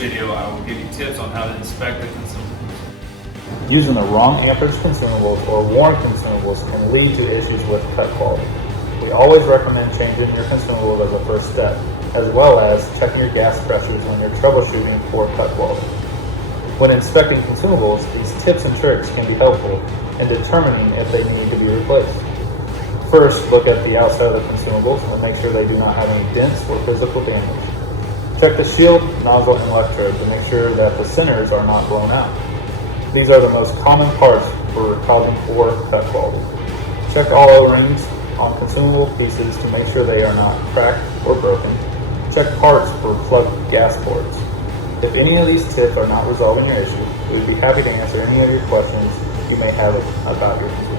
video, I will give you tips on how to inspect the consumables. Using the wrong amperage consumables or worn consumables can lead to issues with cut quality. We always recommend changing your consumables as a first step, as well as checking your gas pressures when you're troubleshooting for cut quality. When inspecting consumables, these tips and tricks can be helpful in determining if they need to be replaced. First, look at the outside of the consumables and make sure they do not have any dents or physical damage. Check the shield, nozzle, and electrode to make sure that the centers are not blown out. These are the most common parts for causing poor cut quality. Check all O-rings on consumable pieces to make sure they are not cracked or broken. Check parts for plugged gas ports. If any of these tips are not resolving your issue, we would be happy to answer any of your questions you may have about your consumables.